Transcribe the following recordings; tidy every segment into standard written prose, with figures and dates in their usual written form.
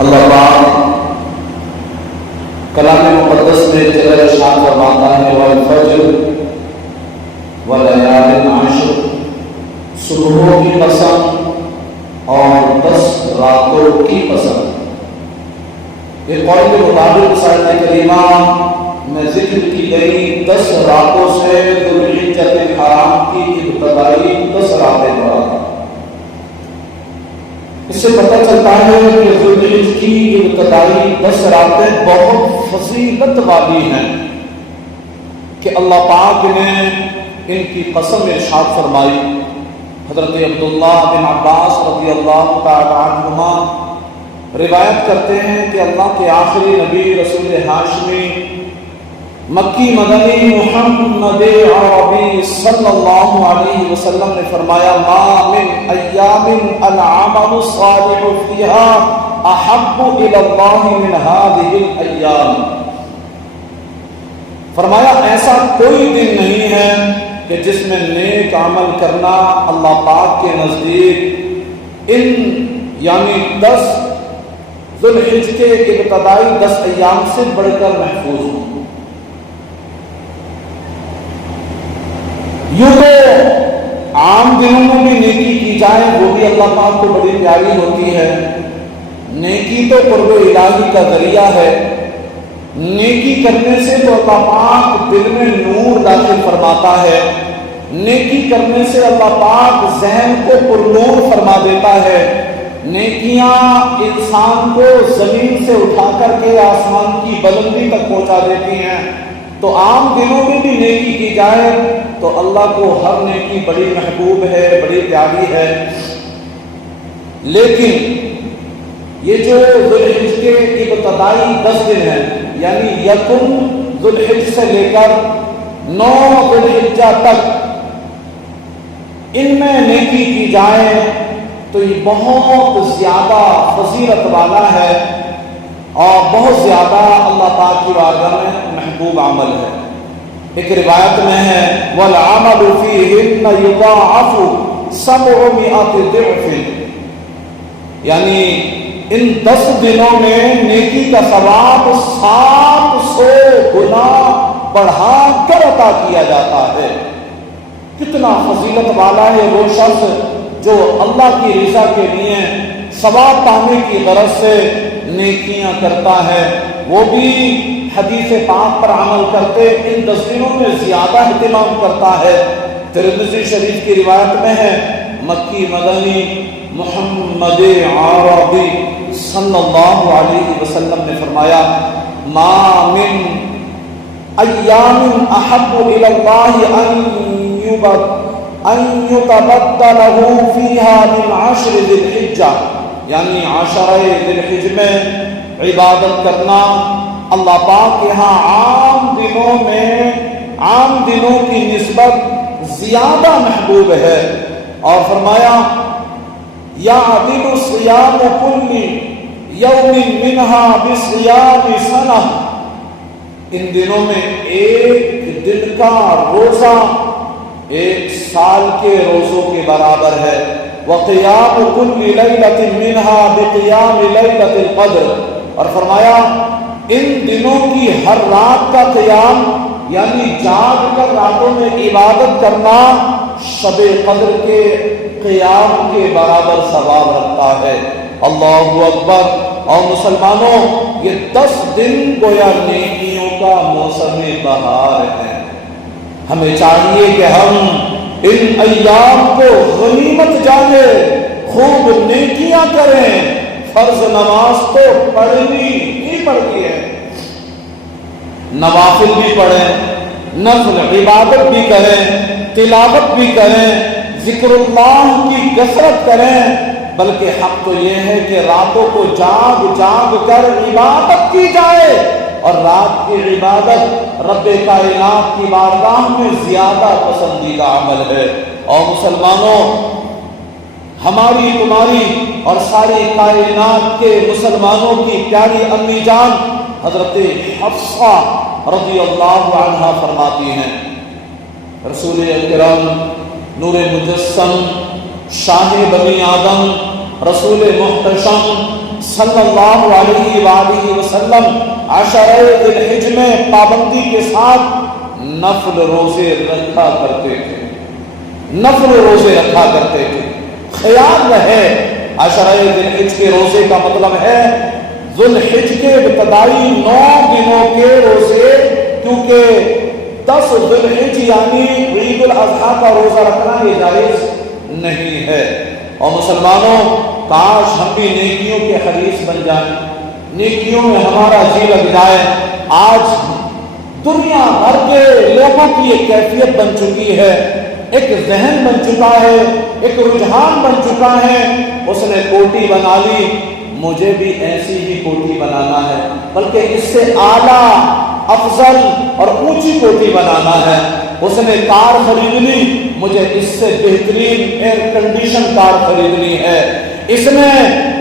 اللہ پاک کلام مقدس میں جل شان فرماتا ہے والفجر ولیال عشر، صبحوں کی قسم اور 10 راتوں کی قسم۔ یہ قول کے مطابق سورۃ کریمہ میں ذکر کی گئی 10 راتوں سے ذوالحجۃ الحرام کی ابتدائی 10 راتیں مراد۔ اس سے پتہ چلتا ہے کہ ذوالحجۃ کی ابتدائی 10 راتیں بہت فضیلت والی ہیں کہ اللہ پاک نے ان کی قسم ارشاد فرمائی۔ حضرت عبداللہ بن عباس رضی اللہ تعالی عنہما روایت کرتے ہیں کہ اللہ کے آخری نبی رسول ہاشمی مکی مدنی محمد عربی صلی اللہ علیہ وسلم نے فرمایا ما من ایام العمل الصالح فیها احب الی اللہ من هذه الایام۔ فرمایا ایسا کوئی دن نہیں ہے کہ جس میں نیک عمل کرنا اللہ پاک کے نزدیک ان یعنی 10 ذوالحجہ کے ابتدائی 10 ایام سے بڑھ کر محفوظ ہوں۔ یوں تو عام دنوں میں بھی نیکی کی جائے وہ بھی اللہ پاک کو بڑی پیاری ہوتی ہے۔ نیکی تو قرب الہی کا ذریعہ ہے۔ نیکی کرنے سے تو اللہ پاک دل میں نور داخل فرماتا ہے۔ نیکی کرنے سے اللہ پاک ذہن کو پرنور فرما دیتا ہے۔ نیکیاں انسان کو زمین سے اٹھا کر کے آسمان کی بلندی تک پہنچا دیتی ہیں۔ تو عام دنوں میں بھی نیکی کی جائے تو اللہ کو ہر نیکی بڑی محبوب ہے، بڑی پیاری ہے۔ لیکن یہ جو ذوالحجہ کے ابتدائی 10 دن ہیں یعنی یکم ذوالحجہ سے لے کر 9 ذوالحجہ تک، ان میں نیکی کی جائے تو یہ بہت زیادہ فضیلت والا ہے اور بہت زیادہ اللہ پاک کی بارگاہ میں محبوب عمل ہے۔ ایک روایت میں ہے وَالْعَمَلُ فِيهِنَّ يُضَاعَفُ 700 ضِعْفٍ، یعنی ان 10 دنوں میں نیکی کا ثواب 700 گنا بڑھا کر عطا کیا جاتا ہے۔ کتنا فضیلت والا ہے وہ شخص جو اللہ کی رضا کے لیے ثواب پانے کی غرض سے نیکیاں کرتا ہے، وہ بھی حدیث پاک پر عمل کرتے ان 10 دنوں میں زیادہ اہتمام کرتا ہے۔ ترمذی شریف کی روایت میں ہے مکی مدنی محمد عربی صلی اللہ علیہ وسلم نے فرمایا ما من ایام احب الی اللہ ان یتبدلہ فیہا من 10 ذی الحجہ، یعنی 10 ذی الحجہ میں عبادت کرنا اللہ پاک کے ہاں عام دنوں کی نسبت زیادہ محبوب ہے۔ اور فرمایا یعدل صیام کل یوم منها بصیام سنہ، ان دنوں میں ایک دن کا روزہ 1 سال کے روزوں کے برابر ہے۔ وقیام کل لیلۃ منها بقیام لیلۃ القدر، اور فرمایا ان دنوں کی ہر رات کا قیام یعنی جاگ کر راتوں میں عبادت کرنا شب قدر کے قیام کے برابر ثواب رکھتا ہے۔ اللہ اکبر۔ اور مسلمانوں یہ 10 دن گویا نیکیوں کا موسم بہار ہے۔ ہمیں چاہیے کہ ہم ان ایام کو غنیمت جانے، خوب نیکیاں کریں۔ فرض نماز تو پڑھنی ہی پڑتی ہے، نوافل بھی پڑھیں، نفل عبادت بھی کریں، تلاوت بھی کریں، ذکر اللہ کی کثرت کریں، بلکہ حق تو یہ ہے کہ راتوں کو جاگ جاگ کر عبادت کی جائے، اور رات کی عبادت رب کائنات کی بارگاہ میں زیادہ پسندیدہ عمل ہے۔ اور مسلمانوں، ہماری تمہاری اور ساری کائنات کے مسلمانوں کی پیاری امی جان حضرت حفصہ رضی اللہ عنہا فرماتی ہیں رسول اکرم نور مجسم شاہ بنی آدم رسول محتشم صلی اللہ علیہ وآلہ وسلم عشرہ ذی الحجہ میں پابندی کے ساتھ نفل روزے رکھا کرتے تھے، نفل روزے رکھا کرتے تھے۔ خیال رہے عشرہ ذی الحجہ کے روزے کا مطلب ہے ذی الحجہ کے ابتدائی 9 دنوں کے روزے، کیونکہ 10 ذی الحجہ یعنی عید الاضحیٰ کا روزہ رکھنا یہ جائز نہیں ہے۔ اور مسلمانوں، کاش ہم بھی نیکیوں کے حریص بن جائیں، نیکیوں میں ہمارا جی لگ جائے۔ آج دنیا بھر کے لوگوں کی ایک کیفیت بن چکی ہے، ایک ذہن بن چکا ہے، ایک رجحان بن چکا ہے۔ اس نے کوٹی بنا لی، مجھے بھی ایسی ہی کوٹی بنانا ہے، بلکہ اس سے اعلیٰ افضل اور اونچی کوٹی بنانا ہے۔ اس نے کار خرید لی، مجھے اس سے بہترین ایئر کنڈیشن کار خریدنی ہے۔ اس نے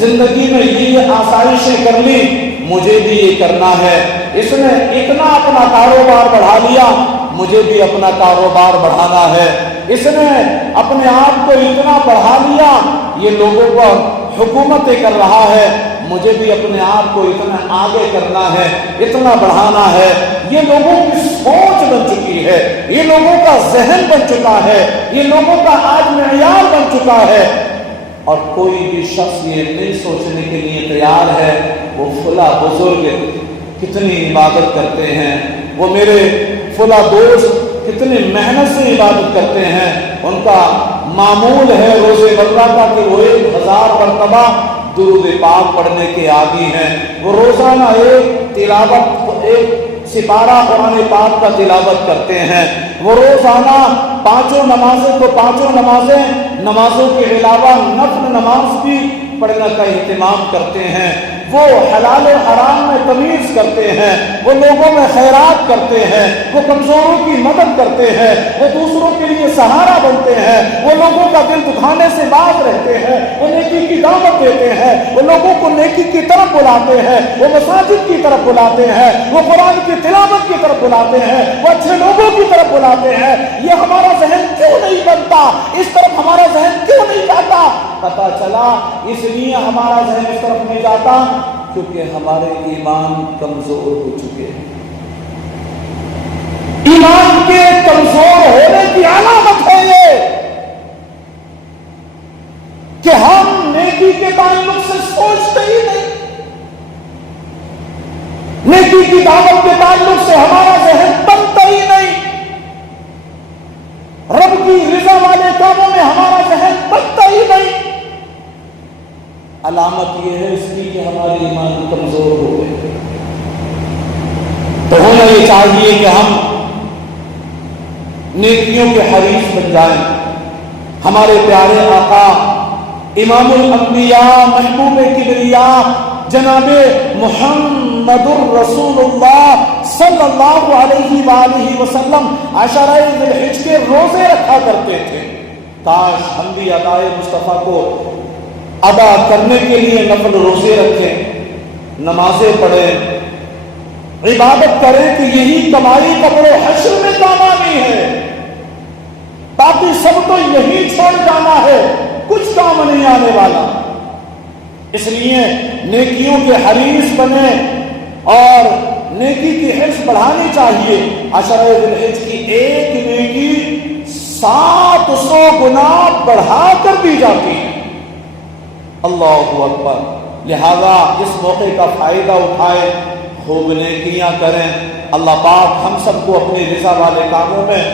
زندگی میں یہ آسائشیں کر لی، مجھے بھی یہ کرنا ہے۔ اس نے اتنا اپنا کاروبار بڑھا لیا، مجھے بھی اپنا کاروبار بڑھانا ہے۔ اس نے اپنے آپ کو اتنا بڑھا لیا، یہ لوگوں کو حکومتیں کر رہا ہے، مجھے بھی اپنے آپ کو اتنا آگے کرنا ہے، اتنا بڑھانا ہے۔ یہ لوگوں کی سوچ بن چکی ہے، یہ لوگوں کا ذہن بن چکا ہے، یہ لوگوں کا آج معیار بن چکا ہے۔ اور کوئی بھی شخص یہ نہیں سوچنے کے لیے تیار ہے وہ فلاں بزرگ کتنی عبادت کرتے ہیں، وہ میرے فلاں دوست کتنی محنت سے عبادت کرتے ہیں، ان کا معمول ہے روزے مرہ کا کہ وہ 1000 مرتبہ درود پاک پڑھنے کے عادی ہیں، وہ روزانہ ایک سپارہ قرآن پاک کا تلاوت کرتے ہیں، وہ روزانہ 5 نمازیں تو 5 نمازیں، نمازوں کے علاوہ نفل نماز بھی پڑھنے کا اہتمام کرتے ہیں، وہ حلال و حرام میں تمیز کرتے ہیں، وہ لوگوں میں خیرات کرتے ہیں، وہ کمزوروں کی مدد کرتے ہیں، وہ دوسروں کے لیے سہارا بنتے ہیں، وہ لوگوں کا دل دکھانے سے باز رہتے ہیں، وہ نیکی کی دعوت دیتے ہیں، وہ لوگوں کو نیکی کی طرف بلاتے ہیں، وہ مساجد کی طرف بلاتے ہیں، وہ قرآن کی تلاوت کی طرف بلاتے ہیں، وہ اچھے لوگوں کی طرف بلاتے ہیں۔ یہ ہمارا ذہن کیوں نہیں بنتا؟ اس طرف ہمارا ذہن کیوں نہیں جاتا؟ پتہ چلا اس لیے ہمارا ذہن اس طرف نہیں جاتا کیونکہ ہمارے ایمان کمزور ہو چکے ہیں۔ ایمان کے کمزور ہونے کی علامت ہے یہ کہ ہم نیکی کے تعلق سے سوچتے ہی نہیں، نیکی کی دعوت کے تعلق سے ہمارا ذہن بنتا ہی نہیں، رب کی رضا والے کاموں میں ہمارا ذہن بنتا ہی نہیں۔ علامت یہ ہے اس کی کہ ہمارے ایمان کمزور ہو گئے۔ تو ہونا یہ چاہیے کہ ہم نیکیوں کے حریص بن جائیں۔ ہمارے پیارے آقا امام الانبیاء محبوب کبریاء جناب محمد الرسول اللہ صلی اللہ علیہ وآلہ وسلم عشرہ ذی الحجہ کے روزے رکھا کرتے تھے۔ کاش ہم بھی ادائے مصطفیٰ کو ادا کرنے کے لیے نفل روزے رکھیں، نمازیں پڑھیں، عبادت کریں کہ یہی کمائی قبر و حشر میں کام آنی ہے۔ باقی سب تو یہی چھوڑ جانا ہے، کچھ کام نہیں آنے والا۔ اس لیے نیکیوں کے حریص بنے اور نیکی کی حرص بڑھانی چاہیے۔ عشرہ ذی الحجہ کی ایک نیکی 700 گنا بڑھا کر دی جاتی ہے۔ اللہ اکبر۔ لہذا اس موقع کا فائدہ اٹھائیں، خوب نیکیاں کریں۔ اللہ پاک ہم سب کو اپنی رضا والے کاموں میں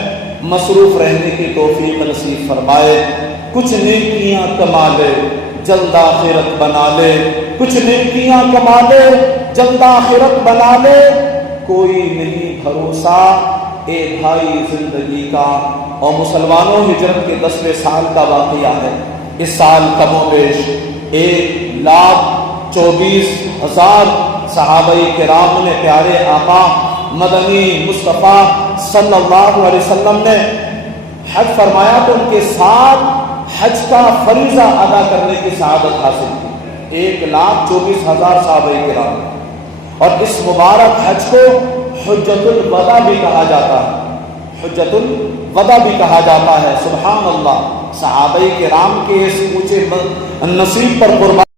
مصروف رہنے کی توفیق نصیب فرمائے۔ کچھ نیکیاں کما لے جلد آخرت بنا لے، کچھ نیکیاں کما لے جلد آخرت بنا لے، کوئی نہیں بھروسہ اے بھائی زندگی کا۔ اور مسلمانوں ہجرت کے 10ویں سال کا واقعہ ہے۔ اس سال کم و بیش 1,24,000 صحابہ کرام نے پیارے آقا مدنی مصطفیٰ صلی اللہ علیہ وسلم نے حج فرمایا تو ان کے ساتھ حج کا فریضہ ادا کرنے کی سعادت حاصل کی۔ 1,24,000 صحابہ کرام، اور اس مبارک حج کو حجۃ الوداع بھی کہا جاتا ہے، حجۃ الوداع بھی کہا جاتا ہے۔ سبحان اللہ، صحابہ کرام کے اس اونچے نصیب پر قربان